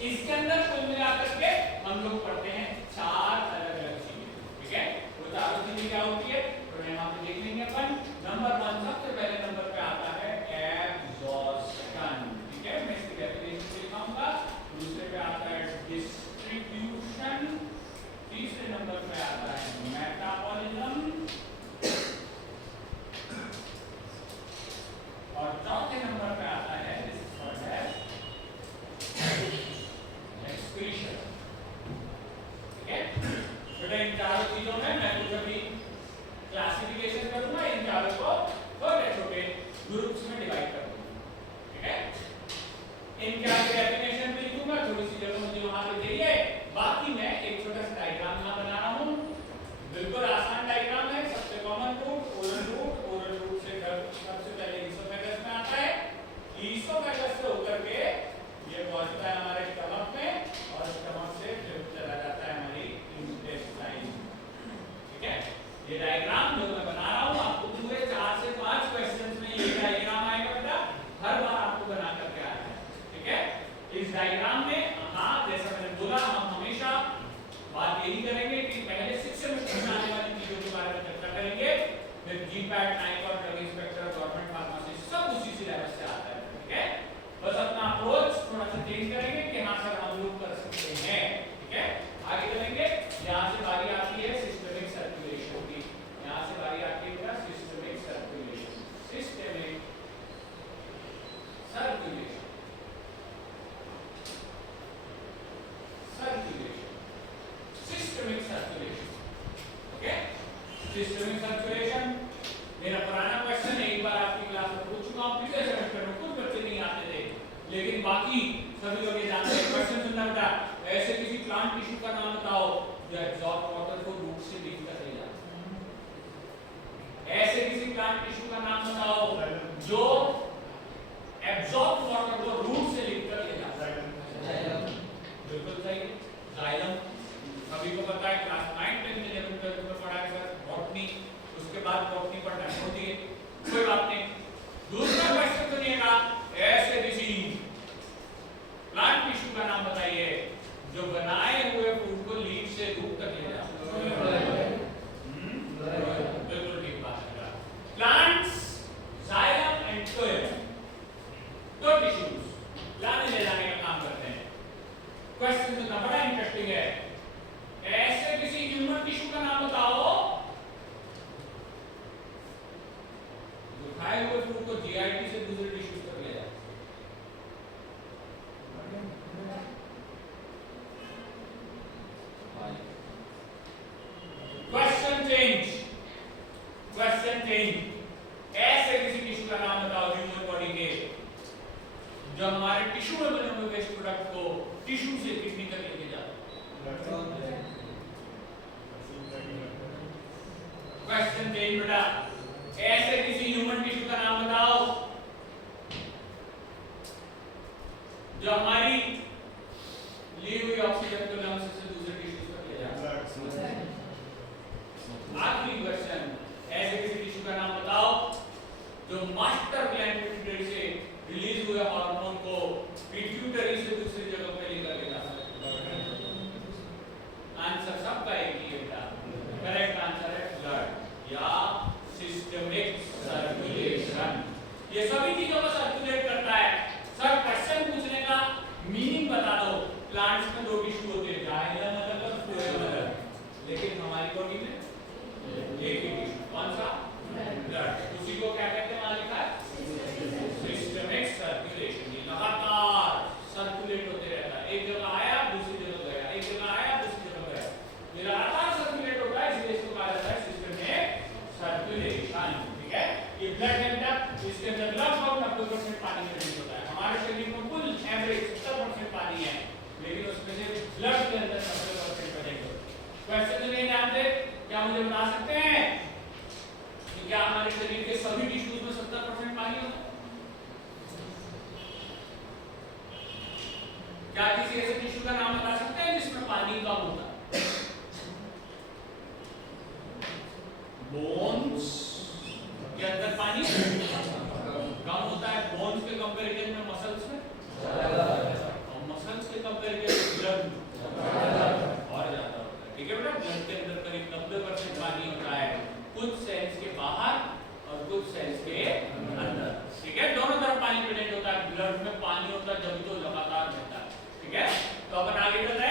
इसके अंदर कुल मिलाकर के हम लोग पढ़ते हैं 4 अलग-अलग चीजें। ठीक है, वो चारों चीजें क्या होती है तो यहाँ पे देख लेंगे अपन। नंबर 1 सबसे पहले नंबर पे आता है एब्जॉर्प्शन। ठीक है, मैं इसकी डेफिनेशन लिखाऊंगा। दूसरे पे आता है डिस्ट्रीब्यूशन, तीसरे नंबर पे आता है मेटाबॉलिज्म, और चौथे नंबर पे आता है एक्सक्रीशन। ठीक है बेटा, इन चारों चीजों में मैं कुछ अभी क्लासिफिकेशन करूंगा, इन चारों को छोटे-छोटे ग्रुप्स में डिवाइड कर दूंगा। ठीक है, इनके आगे डेफिनेशन भी लिखूंगा, थोड़ी सी जगह मुझे वहां पे चाहिए, बाकी मैं एक छोटा सा डायग्राम यहां बना रहा हूं, बिल्कुल आसान डायग्राम है। सबसे common route oral route, oral route से सबसे पहले ईसोफेगस में आता है, ईसोफेगस से होकर के ये पहुंचता है हमारे स्टमक में, और स्टमक से फिर चला जाता है हमारी इंटेस्टाइन। ठीक है, ये डायग्राम जो मैं बना रहा हूं आपको पूरे 4 से 5 क्वेश्चंस में ये डायग्राम आएगा बेटा, हर बार आपको बना करके आना है। ठीक है, इस डायग्राम में हाँ जैसा मैंने बोला, हम हमेशा बात यही करेंगे कि पहले 6 सेमेस्टर में आने वाली चीजों के बारे में चर्चा करेंगे, फिर जीपैट, नाइकॉट, ड्रग इंस्पेक्टर, गवर्नमेंट फार्मेसी सब उसी सिलेबस से आता है। ठीक है, बस अपना अप्रोच थोड़ा सा चेंज करेंगे कि हाँ सर हम लोग कर सकते हैं। ठीक है, आगे चलेंगे। यहाँ से बारी आती है सिस्टमिक सर्कुलेशन की, यहाँ से बारी आती है systemic circulation, systemic circulation, circulation. Systemic circulation. मेरा पुराना क्वेश्चन है, एक बार आपकी क्लास में पूछ चुका हूं, पिछले सेमेस्टर में कुछ बच्चे नहीं आते थे, लेकिन बाकी सभी लोग ये जानते हैं। क्वेश्चन सुनना बेटा, ऐसे किसी प्लांट टिश्यू का नाम बताओ जो एब्जॉर्ब वाटर को रूट से लीक कर ले जाता है। ऐसे किसी प्लांट टिश्यू का नाम बताओ जो एब्जॉर्ब वाटर को रूट से लीक कर ले जाता है। बिल्कुल सही, जाइलम। सभी को पता है, क्लास 9 10 11 12 में पढ़ा है सर, बॉटनी, उसके बाद बॉटनी पढ़ना होती है, कोई बात नहीं। दूसरा क्वेश्चन सुनिएगा, ऐसे किसी प्लांट टिश्यू का नाम बताइए जो बनाए हुए फूड को लीफ से रूट तक ले जाता है। बिल्कुल ठीक बात है। प्लांट्स जाइलम एंड फ्लोएम दो टिश्यूज लाने ले जाने का काम करते हैं। क्वेश्चन इतना बड़ा इंटरेस्टिंग है, ऐसे किसी ह्यूमन टिश्यू का नाम बताओ जो खाए हुए फूड को जीआईटी से दूसरे टिश्यूज तक ले जाता है। Question change. ऐसे किसी टिश्यू का नाम बताओ ह्यूमन बॉडी के जो हमारे टिश्यू में बने हुए वेस्ट प्रोडक्ट को टिश्यू से किडनी तक लेके जाता है। क्वेश्चन चेंज बेटा, ऐसे किसी ह्यूमन टिश्यू का नाम बताओ जो हमारी ली हुई ऑक्सीजन को लंग्स से दूसरे टिश्यू तक ले जाता है। आखिरी क्वेश्चन, ऐसे किसी टिश्यू का नाम बताओ जो मास्टर ग्लैंड पिट्यूटरी से रिलीज हुए हार्मोन को पिट्यूटरी से दूसरी जगह पे लेकर के जाता है। आंसर सबका एक ही बेटा, करेक्ट आंसर है ब्लड या सिस्टमिक सर्कुलेशन। ये सभी चीजों को सर्कुलेट करता है। सर क्वेश्चन पूछने का मीनिंग बता दो, प्लांट्स में दो टिश्यू होते हैं, जाइलम अलग और फ्लोएम अलग, लेकिन हमारी बॉडी में एक ही टिश्यू, कौन सा? ब्लड। उसी को क्या कहते हैं, वहां लिखा है सिस्टमिक सर्कुलेशन। ये लगातार सर्कुलेट होते रहता है, एक जगह आया दूसरी जगह गया, एक जगह आया दूसरी जगह गया, ये लगातार सर्कुलेट होता है, इसलिए इसको कहा जाता है सिस्टमिक सर्कुलेशन। ठीक है, ये ब्लड के अंदर, इसके अंदर लगभग 90% पानी प्रेजेंट होता है। हमारे शरीर में कुल एवरेज 70% पानी है, लेकिन उसमें से ब्लड के अंदर 90% प्रेजेंट होता है। क्वेश्चन नहीं जानते, क्या मुझे बता सकते हैं कि क्या हमारे शरीर के सभी टिश्यूज में 70% पानी होता है? क्या किसी ऐसे टिश्यू का नाम बता सकते हैं जिसमें पानी कम होता है? बोन्स के अंदर पानी कम होता है, बोन्स के कंपैरिजन में मसल्स में और मसल्स के कंपैरिजन में ब्लड और ज्यादा होता है। ठीक है बेटा, ब्लड के अंदर करीब 90% पानी होता है, कुछ सेल्स के बाहर और कुछ सेल्स के अंदर। ठीक है, दोनों तरफ पानी प्रेजेंट होता है। ब्लड में पानी होता है जब तो लगातार रहता है। ठीक है, तो अपन आगे बढ़ते हैं।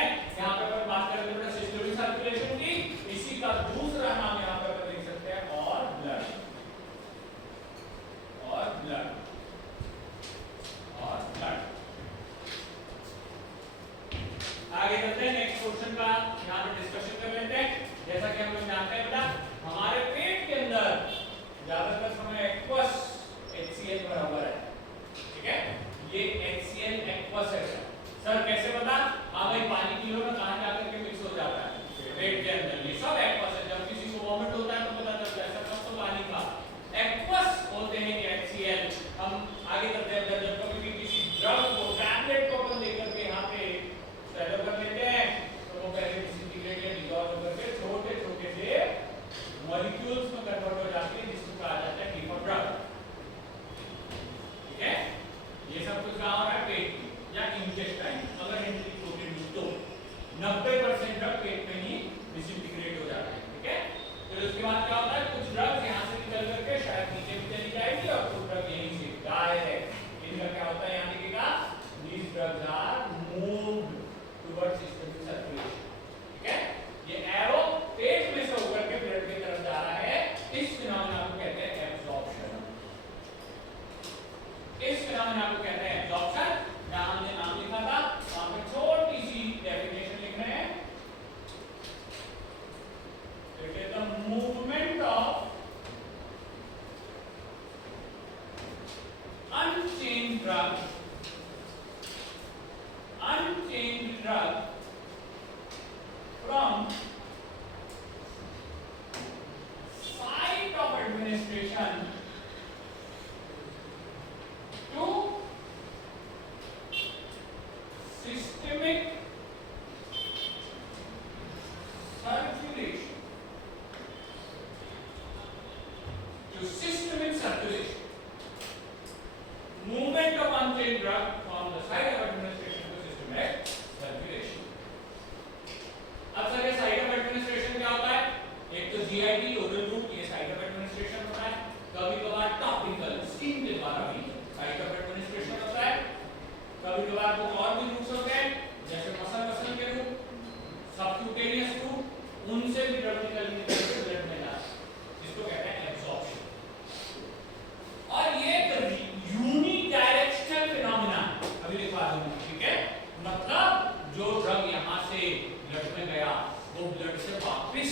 ब्लड में गया वो ब्लड से वापस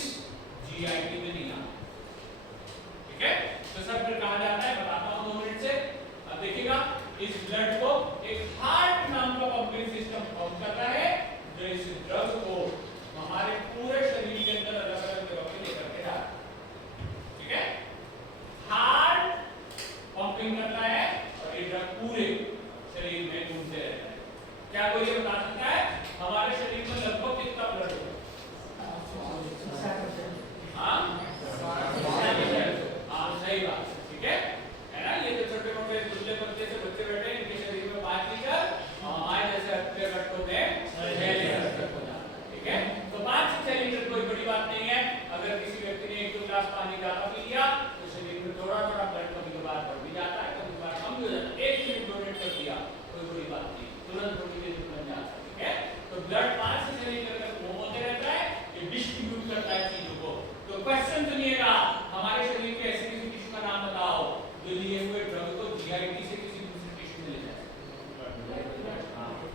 जीआईटी में नहीं आता, ठीक है। तो सर फिर कहा जाता है, बताता हूं 2 मिनट से। अब देखिएगा इस ब्लड को एक हार्ट नाम का पंपिंग सिस्टम पंप करता है, जो इस ड्रग को हमारे पूरे शरीर के अंदर अलग अलग जगह पे लेकर के जाता है, ठीक है। हार्ट पंपिंग करता है और ये ड्रग पूरे शरीर में घूमते रहता है। क्या कोई ये बता सकता है हमारे शरीर में लगभग कितना ब्लड होगा? सही बात, ठीक है ना। ये तो छोटे मोटे दुबले पतले से बच्चे बैठे हैं, इनके शरीर में 5 लीटर, हमारे जैसे हफ्ते घंटों में 6 लीटर तक हो जाता है, ठीक है। तो 5 से 6 लीटर कोई बड़ी बात नहीं है। अगर किसी व्यक्ति ने 1-2 गिलास पानी ज्यादा पी लिया तो शरीर में थोड़ा थोड़ा ब्लड कभी कभार बढ़ भी जाता है, कभी कभार कम भी हो जाता है। 1 यूनिट डोनेट कर दिया कोई बड़ी बात नहीं, तुरंत थोड़ी देर में बन जाता है, ठीक है। तो ब्लड 5 से 6 लीटर तक मूव होते रहता है, ये डिस्ट्रीब्यूट करता है चीजों को। तो क्वेश्चन सुनिएगा, हमारे शरीर के ऐसे किसी टिश्यू का नाम बताओ जो लिए हुए ड्रग को जीआईटी से किसी दूसरे टिश्यू में ले जाए।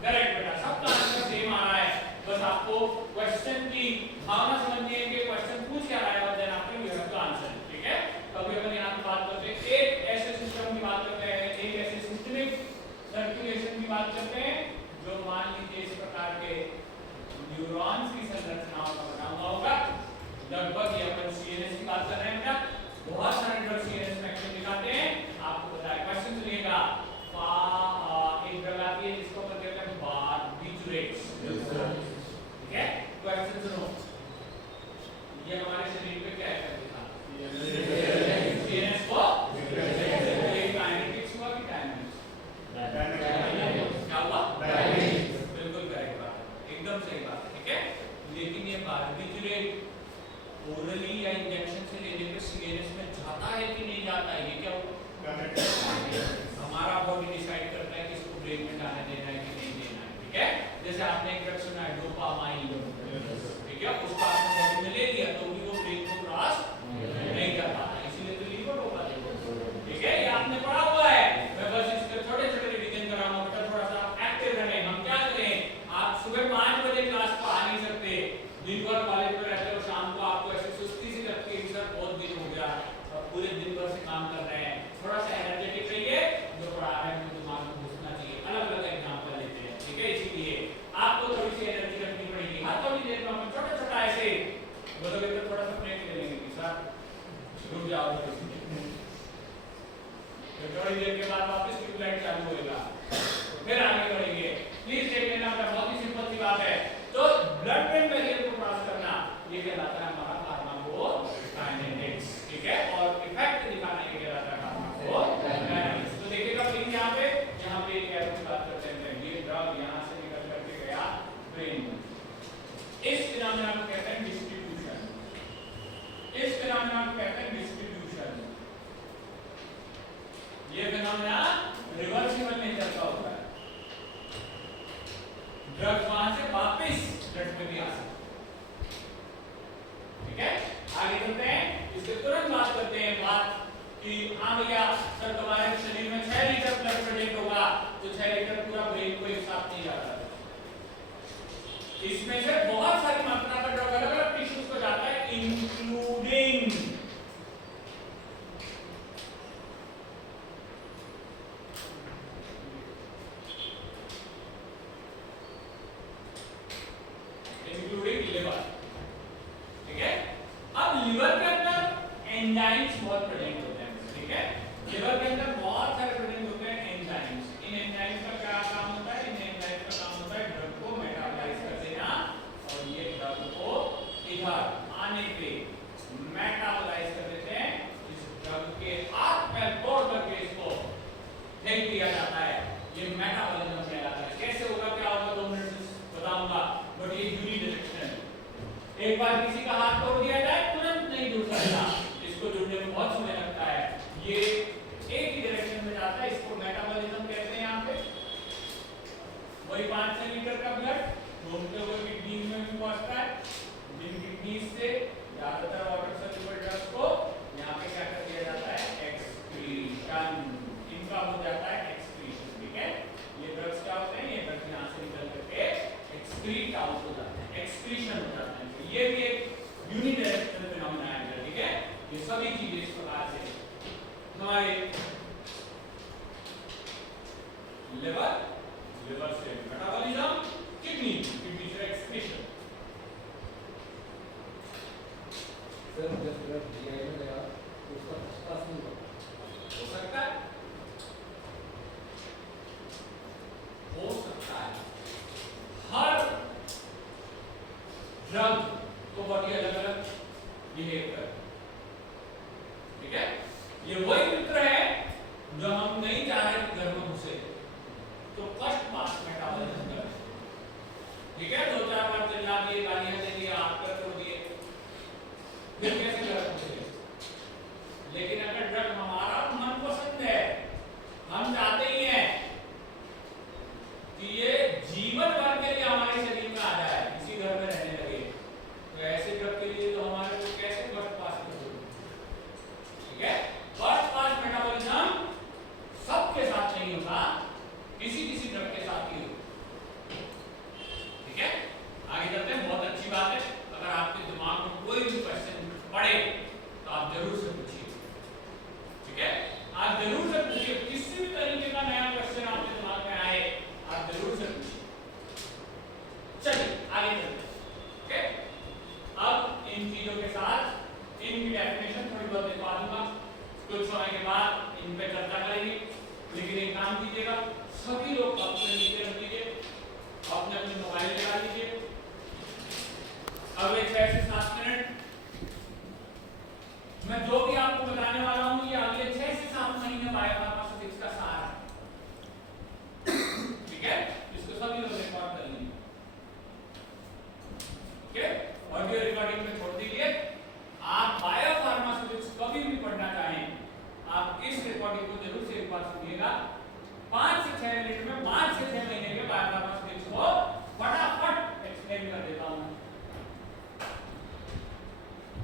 करेक्ट बेटा, सबका आंसर सेम आ रहा है। बस आपको क्वेश्चन की भावना समझनी है कि क्वेश्चन पूछ क्या रहा है, और देन आपको यू हैव टू आंसर, ठीक है। तो अभी अपन यहां पे बात करते हैं, एक ऐसे सिस्टम की बात करते हैं, एक ऐसे सिस्टमिक सर्कुलेशन की बात करते हैं जो मान लीजिए इस प्रकार के न्यूरॉन्स की संरचनाओं का बना हुआ होगा। लगभग ये अपन सीएनएस की बात कर रहे हैं बेटा, बहुत सारे ड्रग सीएनएस में एक्शन दिखाते हैं। आपको पता है, क्वेश्चन सुनिएगा, एक ड्रग आती है जिसको अपन कहते हैं बार्बिटूरेट्स, ठीक है। क्वेश्चन सुनो, ये हमारे शरीर पे क्या है करता है? सीएनएस को ये काइनेटिक्स हुआ कि डायनेमिक्स? क्या हुआ? बिल्कुल करेक्ट बात है, एकदम सही बात है, ठीक है। लेकिन ये बार्बिटूरेट ओरली या इंजेक्शन से लेने पे सीएनएस में जाता है कि नहीं जाता है, ये क्या हमारा बॉडी डिसाइड करता है कि इसको ब्रेन में जाने देना है कि नहीं देना है, ठीक है। जैसे आपने एक ड्रग सुना है डोपामाइन, ठीक है, उसको आपने बॉडी में ले लिया तो भी वो ब्रेन को क्रॉस नहीं कर पाता, इसीलिए तो लीवर रोका देगा, ठीक है। ये आपने पढ़ा हुआ है, मैं बस इसके छोटे छोटे रिवीजन कर रहा हूं बेटा, थोड़ा सा एक्टिव रहें। हम क्या करें, आप सुबह 5 बजे क्लास को आ नहीं सकते, दिन भर कॉलेज में रहते हो, शाम को आपको ऐसे सुस्ती सी लगती है कि सर बहुत दिन हो गया, पूरे दिन भर से काम कर रहे हैं, थोड़ा सा एनर्जेटिक रहिए, जो पढ़ा रहे हैं दिमाग में घुसना चाहिए। अलग अलग एग्जांपल लेते हैं, ठीक है, इसीलिए आपको थोड़ी सी एनर्जी रखनी पड़ेगी। हाँ, थोड़ी देर में हम छोटा छोटा ऐसे बोलोगे तो थोड़ा सा ब्रेक ले लेंगे कि सर रुक जाओ, थोड़ी देर के बाद वापस ट्यूबलाइट चालू होगा, फिर आगे बढ़ेंगे। प्लीज देख लेना, बहुत ही सिंपल सी बात है। तो ब्लड ब्रेन बैरियर को क्रॉस करना ये कहलाता है हमारा फार्माकोकाइनेटिक्स, ठीक है, और इफेक्ट दिखाना ये कहलाता है फार्माकोकाइनेटिक्स। तो देखिएगा प्लीज यहाँ पे एक एरो की बात करते हैं, ये ड्रग यहाँ से निकल करके गया ब्रेन में, इस फिनोमेना को कहते हैं डिस्ट्रीब्यूशन, इस फिनोमेना को कहते हैं डिस्ट्रीब्यूशन। ये फिनोमेना रिवर्सिबल नेचर का होता है, ड्रग वहां से वापस ब्लड में भी आ सकता है, ठीक है। आगे चलते हैं, इसके तुरंत बात करते हैं बात कि हाँ भैया सर तुम्हारे शरीर में 6 लीटर ब्लड प्रोड्यूस होगा, तो 6 लीटर पूरा ब्रेन को एक साथ नहीं जाता है, इसमें से बहुत सारी मात्रा का ड्रग अलग अलग टिश्यूज को जाता है, इंक्लूडिंग लिवर, ठीक है। अब लिवर के अंदर एंजाइम्स बहुत प्रेजेंट होते हैं, ठीक है। लिवर के अंदर बहुत सारे प्रेजेंट होते हैं एंजाइम्स। इन एंजाइम्स का क्या काम होता है? इन एंजाइम्स का काम होता है ड्रग को मेटाबोलाइज कर देना, और ये ड्रग को इधर आने पे मेटाबोलाइज कर देते हैं, इस ड्रग के हाथ में तोड़ करके इसको फेंक दिया जाता है। ये मेटाबॉलिज्म कहलाता है। कैसे होगा, क्या होगा 2 मिनट में बताऊंगा, बट ये यूनिडायरेक्शनल, एक बार किसी का हाथ तोड़ दिया जाए तुरंत नहीं जुड़ सकता, इसको जुड़ने में बहुत समय लगता है, ये एक ही डायरेक्शन में जाता है, इसको मेटाबॉलिज्म कहते हैं। यहाँ पे वही 5 लीटर का ब्लड घूमते हुए किडनी में भी पहुंचता है, जिन किडनी से ज्यादातर वाटर सॉल्युबल ड्रग्स को यहाँ पे क्या कर दिया जाता है, एक्सक्रीशन, इनका हो जाता है एक्सक्रीशन, ठीक है। ये ड्रग्स क्या होते हैं, ये ड्रग्स यहाँ से निकल करके एक्सक्रीट आउट हो जाते हैं, एक्सक्रीशन ये भी एक यूनिडायरेक्शनल फिनोमेना है, ठीक है। ये सभी चीजें इस प्रकार से हमारे लिवर से मेटाबॉलिज्म, किडनी से एक्सक्रीशन। सर जब जीआई में गया तो उसका पास नहीं हुआ, हो सकता है, हो सकता है। हर ड्रग को बॉडी अलग अलग बिहेव कर, ठीक है। ये वही मित्र है जो हम नहीं चाह रहे कि घर में घुसे, तो फर्स्ट पास मेटाबॉलिज्म कर, ठीक है। 2-4 बार चिल्ला दिए, गालियां दे दी, आप कर छोड़ दिए, फिर कैसे घर घुसे। लेकिन अगर ड्रग हमारा मन पसंद है, हम चाहते ही हैं कि ये जीवन भर के लिए हमारे शरीर में आ जाए, इसी घर में रहने लगे, तो ऐसे ड्रग के लिए तो हमारे को कैसे फर्स्ट पास करोगे, ठीक है। फर्स्ट पास मेटाबॉलिज्म सबके साथ नहीं होगा, किसी किसी ड्रग के साथ ही होगा, ठीक है। आगे चलते हैं, बहुत अच्छी बात है। अगर आपके दिमाग में कोई भी क्वेश्चन पड़े तो आप जरूर से पूछिए, ठीक है। आप जरूर से पूछिए, किसी भी तरीके का नया क्वेश्चन आपके दिमाग में आए आप जरूर से पूछिए। चलिए आगे चलते हैं, ओके। अब इन चीजों के साथ इनकी डेफिनेशन थोड़ी बहुत दिखा दूंगा, कुछ समय के बाद इन पे चर्चा करेंगे। लेकिन एक काम कीजिएगा, सभी लोग अपने नीचे रख लीजिए, अपने अपने मोबाइल लगा लीजिए। अगले 6 से 7 मिनट मैं जो भी आपको बताने वाला हूं, ये अगले 6 से 7 महीने बायोफार्मास्यूटिक्स का सार है, ठीक है। इसको सभी लोग रिकॉर्ड कर लीजिए, ओके। ऑडियो रिकॉर्डिंग में छोड़ दीजिए। आप बायोफार्मास्यूटिक्स कभी भी पढ़ना चाहें, आप इस रिकॉर्डिंग को जरूर से एक बार सुनिएगा। 5 से 6 मिनट में 5 से 6 महीने के बायोफार्मास्यूटिक्स को